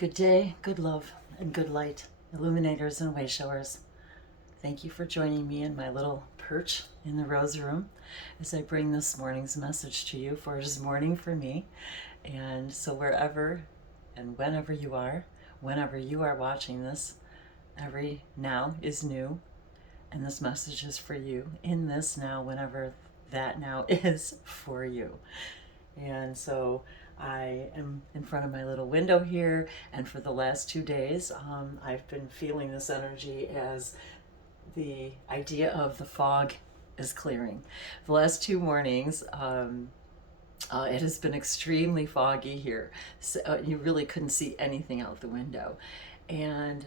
Good day, good love, and good light, illuminators and wayshowers. Thank you for joining me in my little perch in the rose room as I bring this morning's message to you, for it is morning for me. And so, wherever and whenever you are watching this, every now is new, and this message is for you in this now, whenever that now is for you. And so I am in front of my little window here, and for the last 2 days, I've been feeling this energy as the idea of the fog is clearing. The last 2 mornings, it has been extremely foggy here. So, you really couldn't see anything out the window. And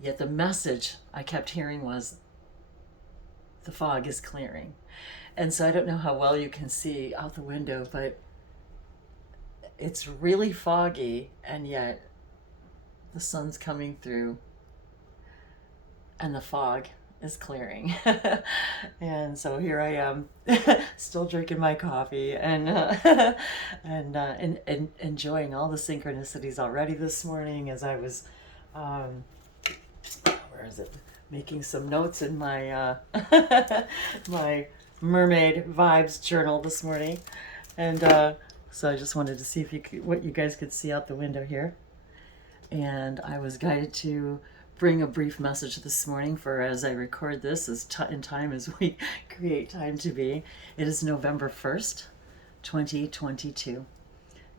yet the message I kept hearing was the fog is clearing. And so I don't know how well you can see out the window, but it's really foggy, and yet the sun's coming through and the fog is clearing. And so here I am, still drinking my coffee and enjoying all the synchronicities already this morning as I was where is it, making some notes in my my mermaid vibes journal this morning. And so I just wanted to see what you guys could see out the window here. And I was guided to bring a brief message this morning, for as I record this, in time as we create time to be. It is November 1st, 2022.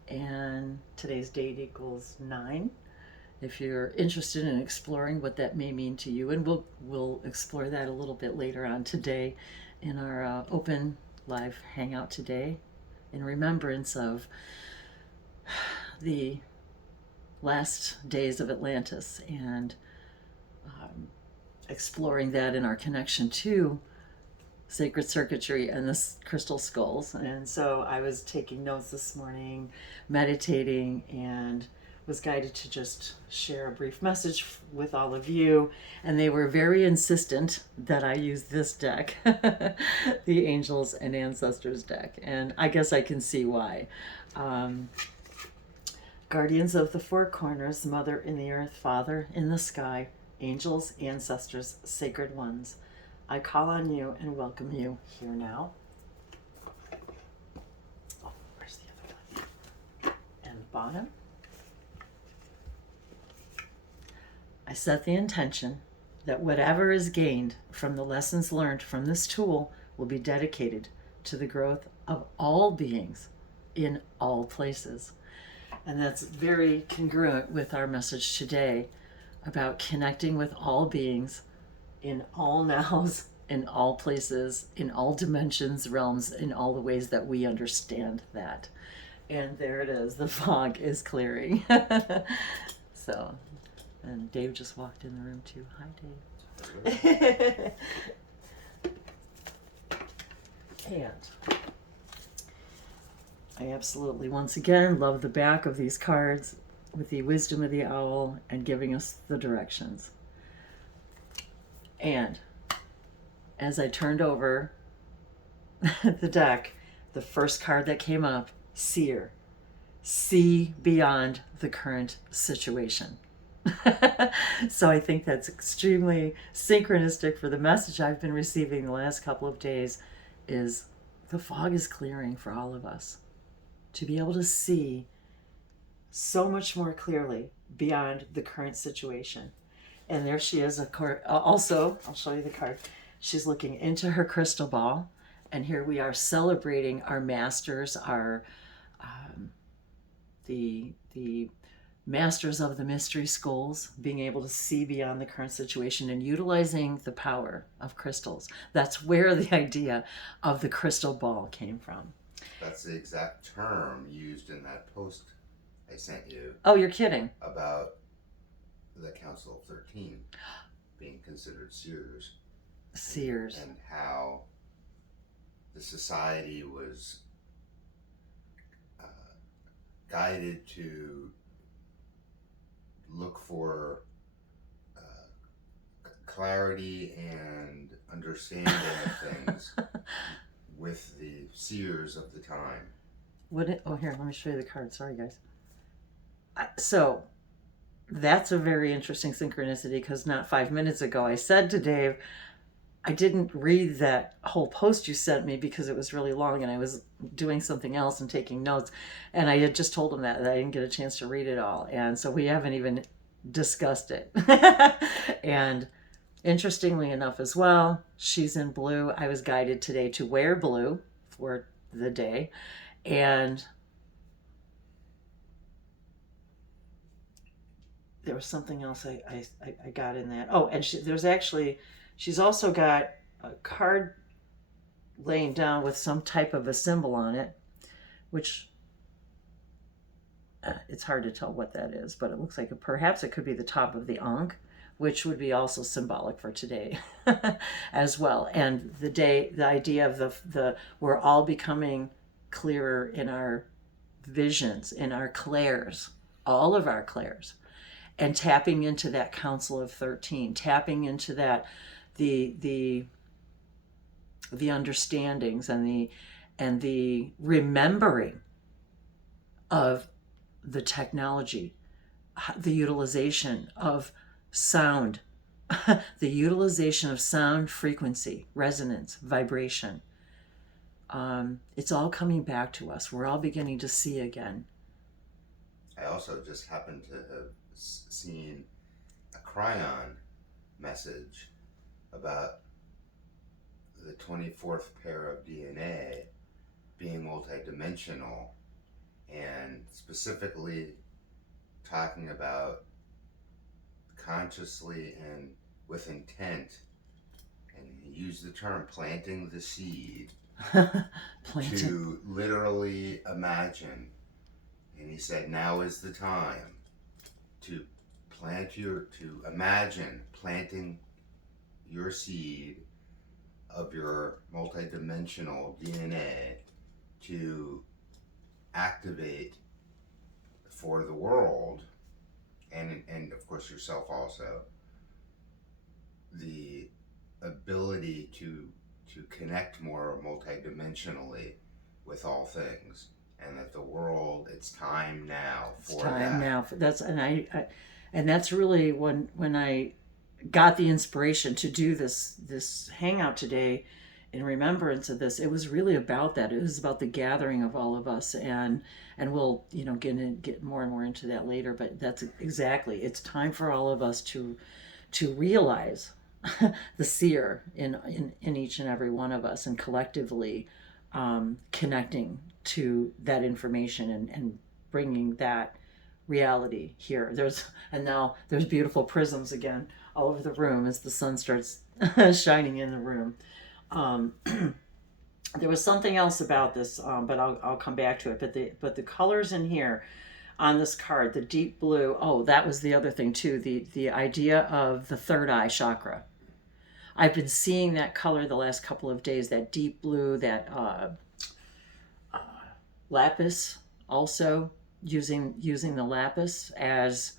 And today's date equals 9. If you're interested in exploring what that may mean to you, and we'll explore that a little bit later on today in our open live hangout today, in remembrance of the last days of Atlantis, and exploring that in our connection to sacred circuitry and the crystal skulls. And so I was taking notes this morning, meditating, and was guided to just share a brief message with all of you. And they were very insistent that I use this deck, the Angels and Ancestors deck. And I guess I can see why. Guardians of the Four Corners, Mother in the Earth, Father in the Sky, Angels, Ancestors, Sacred Ones, I call on you and welcome you here now. Oh, where's the other one? And bottom. I set the intention that whatever is gained from the lessons learned from this tool will be dedicated to the growth of all beings in all places. And that's very congruent with our message today about connecting with all beings in all nows, in all places, in all dimensions, realms, in all the ways that we understand that. And there it is, the fog is clearing. So, and Dave just walked in the room too. Hi, Dave. And I absolutely, once again, love the back of these cards with the wisdom of the owl and giving us the directions. And as I turned over the deck, the first card that came up, Seer. See beyond the current situation. So I think that's extremely synchronistic for the message I've been receiving the last couple of days, is the fog is clearing for all of us to be able to see so much more clearly beyond the current situation. And there she is, of course. Also, I'll show you the card. She's looking into her crystal ball, and here we are celebrating our masters, our the masters of the mystery schools, being able to see beyond the current situation and utilizing the power of crystals. That's where the idea of the crystal ball came from. That's the exact term used in that post I sent you. Oh, you're kidding. About the Council of 13 being considered seers. Seers. And how the society was guided to look for clarity and understanding of things with the seers of the time. Oh, here, let me show you the card. Sorry, guys. So that's a very interesting synchronicity, because not 5 minutes ago I said to Dave, I didn't read that whole post you sent me because it was really long and I was doing something else and taking notes. And I had just told him that I didn't get a chance to read it all. And so we haven't even discussed it. And interestingly enough, as well, she's in blue. I was guided today to wear blue for the day. And there was something else I got in that. Oh, and she's also got a card laying down with some type of a symbol on it, which it's hard to tell what that is, but it looks like perhaps it could be the top of the Ankh, which would be also symbolic for today as well. And the idea of the we're all becoming clearer in our visions, in our clairs, all of our clairs, and tapping into that Council of 13, tapping into that the understandings and the remembering of the technology, the utilization of sound, the utilization of sound frequency, resonance, vibration. It's all coming back to us. We're all beginning to see again. I also just happened to have seen a Cryon message about the 24th pair of DNA being multidimensional, and specifically talking about consciously and with intent, and he used the term planting the seed to literally imagine. And he said, now is the time to imagine planting your seed of your multidimensional DNA to activate for the world, and of course yourself also, the ability to connect more multidimensionally with all things, and that the world, it's time now for it's time that. now for that's and that's really when I got the inspiration to do this hangout today in remembrance of this. It was really about that. It was about the gathering of all of us, and we'll get more and more into that later. But that's exactly, it's time for all of us to realize the seer in each and every one of us, and collectively connecting to that information and bringing that reality here. Now there's beautiful prisms again all over the room as the sun starts shining in the room. There was something else about this, but I'll come back to it. But the colors in here on this card, the deep blue. Oh, that was the other thing too. The idea of the third eye chakra. I've been seeing that color the last couple of days. That deep blue, that lapis, also using the lapis as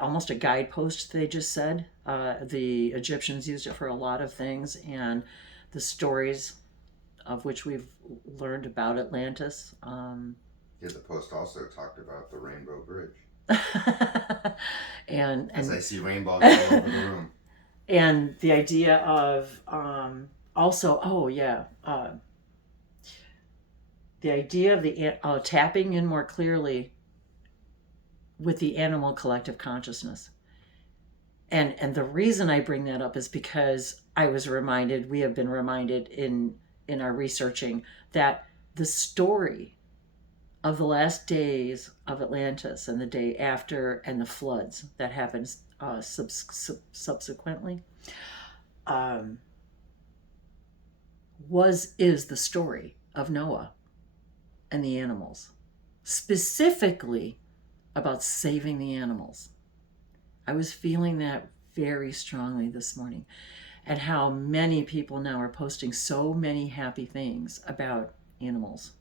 almost a guidepost. They just said the Egyptians used it for a lot of things, and the stories of which we've learned about Atlantis. Yeah, the post also talked about the Rainbow Bridge. and as I see rainbows all over the room. And the idea of also, the idea of the tapping in more clearly with the animal collective consciousness. And the reason I bring that up is because we have been reminded in our researching that the story of the last days of Atlantis and the day after, and the floods that happened subsequently, is the story of Noah and the animals, specifically about saving the animals. I was feeling that very strongly this morning, and how many people now are posting so many happy things about animals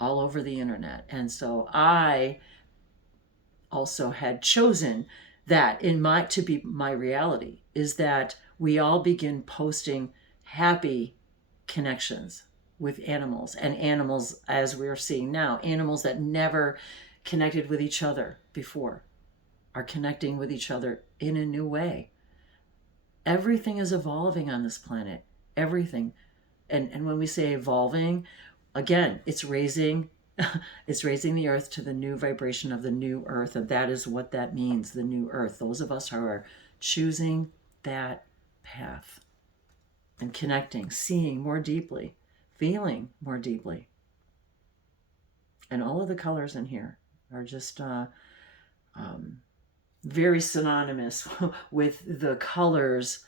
all over the internet. And so I also had chosen that to be my reality, is that we all begin posting happy connections with animals, and animals, as we're seeing now, animals that never connected with each other before are connecting with each other in a new way. Everything is evolving on this planet. Everything. And when we say evolving, again, it's raising the earth to the new vibration of the new earth. And that is what that means, the new earth. Those of us who are choosing that path and connecting, seeing more deeply, feeling more deeply. And all of the colors in here are just very synonymous with the colors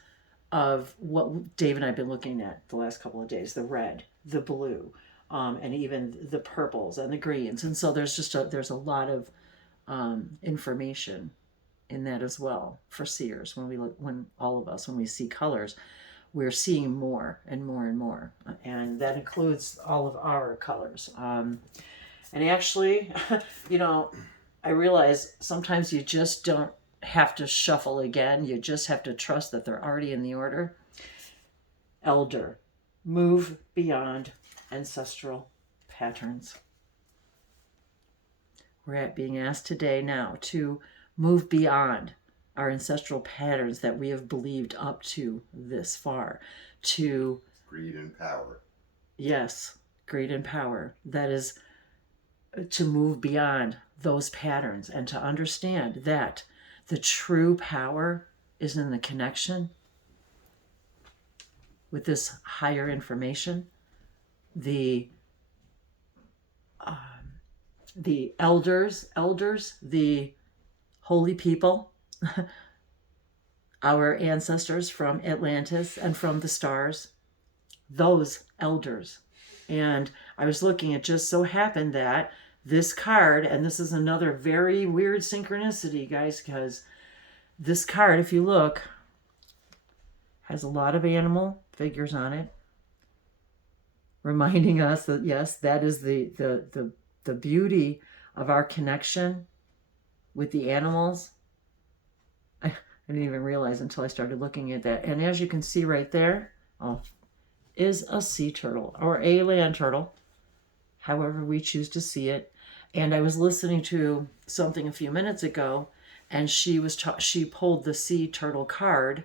of what Dave and I have been looking at the last couple of days, the red, the blue, and even the purples and the greens. And so there's a lot of information in that as well for seers. When all of us, when we see colors, we're seeing more and more and more. And that includes all of our colors. And actually, I realize sometimes you just don't have to shuffle again. You just have to trust that they're already in the order. Elder, move beyond ancestral patterns. We're being asked today now to move beyond our ancestral patterns that we have believed up to this far. To greed and power. Yes, greed and power. That is to move beyond those patterns and to understand that the true power is in the connection with this higher information. The elders, the holy people, our ancestors from Atlantis and from the stars, those elders. And I was looking, it just so happened that this card, and this is another very weird synchronicity, guys, because this card, if you look, has a lot of animal figures on it, reminding us that, yes, that is the beauty of our connection with the animals. I didn't even realize until I started looking at that. And as you can see right there, is a sea turtle or a land turtle, however we choose to see it. And I was listening to something a few minutes ago, and she pulled the sea turtle card.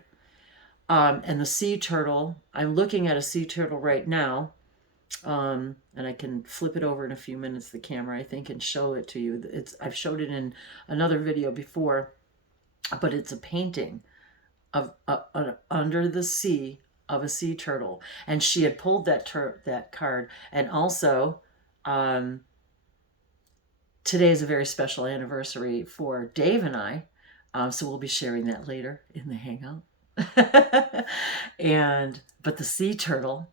And the sea turtle, I'm looking at a sea turtle right now, and I can flip it over in a few minutes, the camera, I think, and show it to you. I've showed it in another video before, but it's a painting of under the sea of a sea turtle. And she had pulled that card. And also, today is a very special anniversary for Dave and I, so we'll be sharing that later in the hangout. But the sea turtle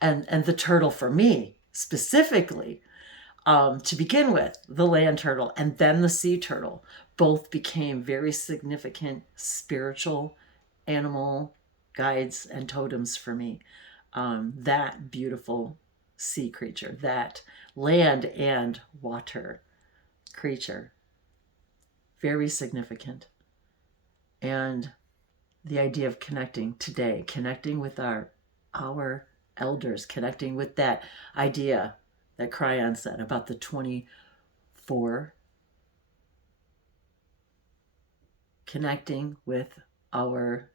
and the turtle for me specifically, to begin with, the land turtle and then the sea turtle, both became very significant spiritual animal guides and totems for me. That beautiful sea creature, that land and water creature, very significant. And the idea of connecting today, connecting with our elders, connecting with that idea that Cryon said about the 24, connecting with our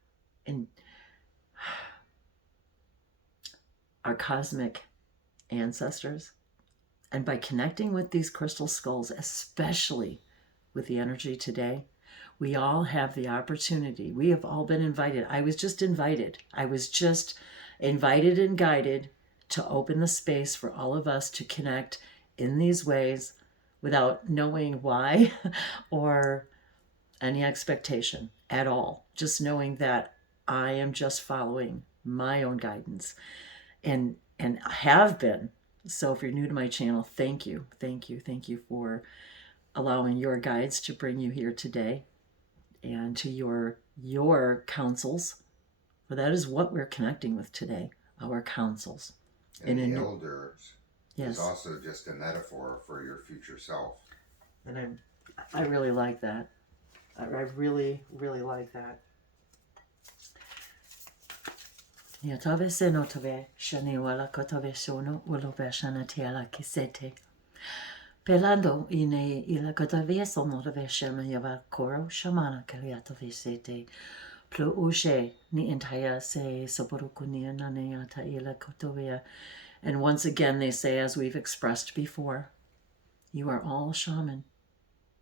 cosmic ancestors. And by connecting with these crystal skulls, especially with the energy today, we all have the opportunity. We have all been invited. I was just invited and guided to open the space for all of us to connect in these ways without knowing why or any expectation at all. Just knowing that I am just following my own guidance and have been. So if you're new to my channel, thank you for allowing your guides to bring you here today and to your counsels. For that is what we're connecting with today, our counsels. And the elders is also just a metaphor for your future self. And I really like that. I really, really like that. Pelando ine ila katavia somotave shema yava koro shamana kaliatave sete. Plu ushe ni entaya se saburukunia naneata ila kotovia. And once again they say, as we've expressed before, you are all shaman.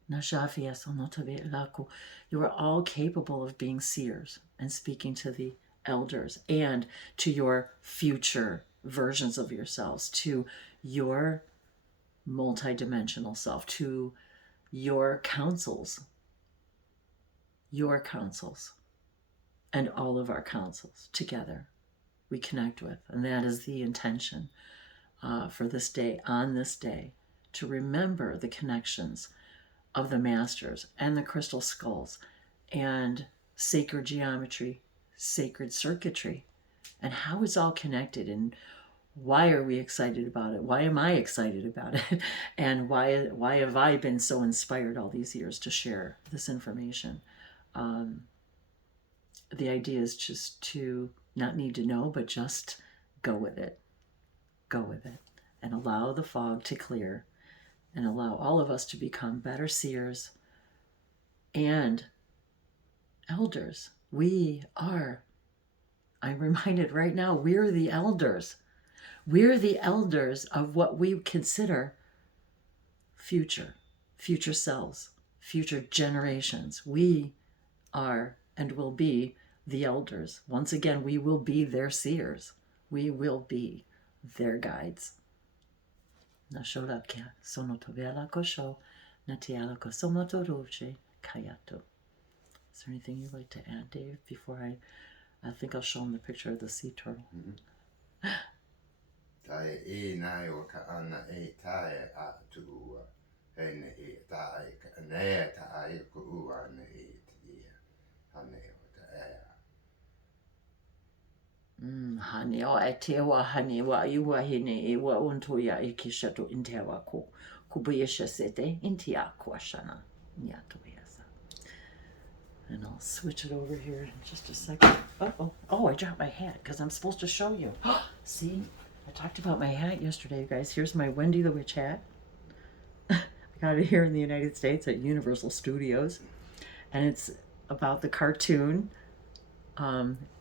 Najafia somotave ilaku. You are all capable of being seers and speaking to the elders and to your future versions of yourselves, to your multidimensional self, to your counsels, and all of our counsels together we connect with. And that is the intention for this day, on this day, to remember the connections of the masters and the crystal skulls and sacred geometry, sacred circuitry, and how it's all connected, and why are we excited about it? Why am I excited about it? And why have I been so inspired all these years to share this information? The idea is just to not need to know, but just go with it. Go with it and allow the fog to clear and allow all of us to become better seers and elders. We are, I'm reminded right now, we're the elders. We're the elders of what we consider future selves, future generations. We are and will be the elders. Once again, we will be their seers. We will be their guides. Nasholakia sonotovela kosho natiala kosomoto ruche kayato. Is there anything you'd like to add, Dave, before I think I'll show them the picture of the sea turtle. Tai e nai o ka ana e tai a tu hene e tai ka ne tai ku ua ne e te hane o ta Hane o e te wa hane wa iwa hene e wa unto ya e ki shato in te wa ko kubuyesha sete in te a kwashana nyato yasa. And I'll switch it over here in just a second. Oh, I dropped my hat because I'm supposed to show you. See, I talked about my hat yesterday, you guys. Here's my Wendy the Witch hat. I got it here in the United States at Universal Studios. And it's about the cartoon.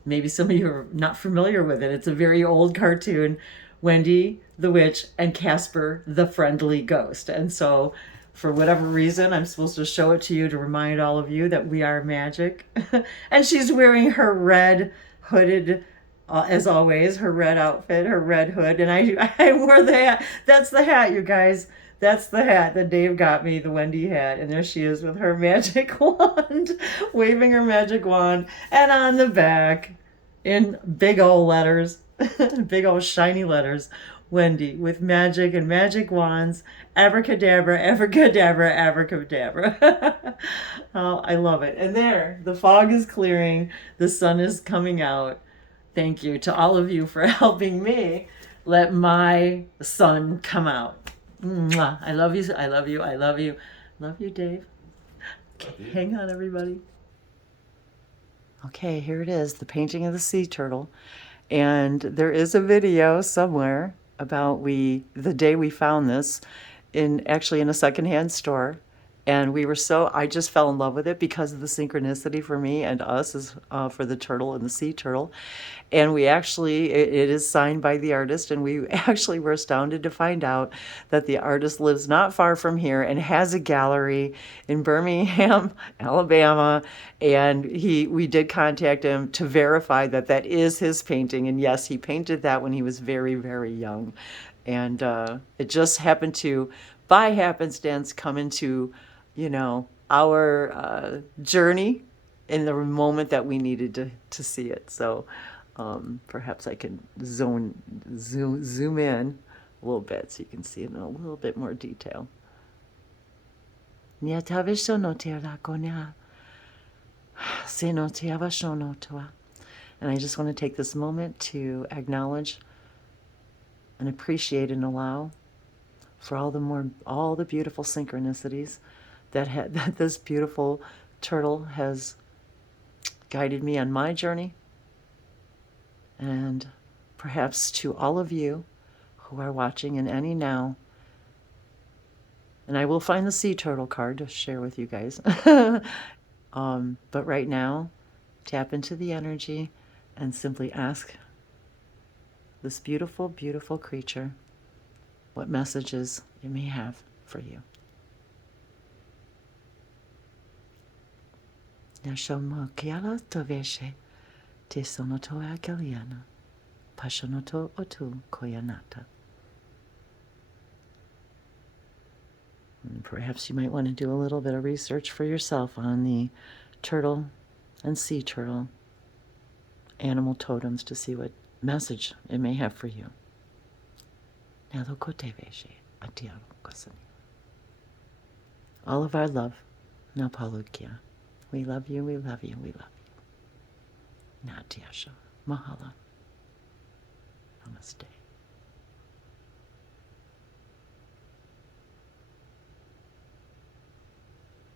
Maybe some of you are not familiar with it. It's a very old cartoon, Wendy the Witch and Casper the Friendly Ghost. And so for whatever reason, I'm supposed to show it to you to remind all of you that we are magic. And she's wearing her red hooded, as always, her red outfit, her red hood. And I wore the hat. That's the hat, you guys. That's the hat that Dave got me, the Wendy hat. And there she is with her magic wand, waving her magic wand. And on the back, in big old letters, big old shiny letters, Wendy with magic and magic wands, abracadabra, abracadabra, abracadabra. Oh, I love it. And there, the fog is clearing, the sun is coming out. Thank you to all of you for helping me let my sun come out. Mwah. I love you. I love you. I love you. Love you, Dave. Okay, hang on, everybody. Okay, here it is, the painting of the sea turtle. And there is a video somewhere about the day we found this actually in a secondhand store. And I just fell in love with it because of the synchronicity for me and us as for the turtle and the sea turtle. And we actually, it is signed by the artist, and we actually were astounded to find out that the artist lives not far from here and has a gallery in Birmingham, Alabama. And we did contact him to verify that that is his painting. And yes, he painted that when he was very, very young. And it just happened to, by happenstance, come into, our journey in the moment that we needed to see it. So perhaps I can zoom in a little bit so you can see it in a little bit more detail. And I just want to take this moment to acknowledge and appreciate and allow for all the beautiful synchronicities that this beautiful turtle has guided me on my journey, and perhaps to all of you who are watching in any now, And I will find the sea turtle card to share with you guys. But right now, tap into the energy and simply ask this beautiful, beautiful creature what messages it may have for you. Nashomo kiala toveshe te sonoto akaliana pashonoto otu koyanata. And perhaps you might want to do a little bit of research for yourself on the turtle and sea turtle animal totems to see what message it may have for you. All of our love. Napalukia. We love you, we love you, we love you. Natiasha. Mahala. Namaste.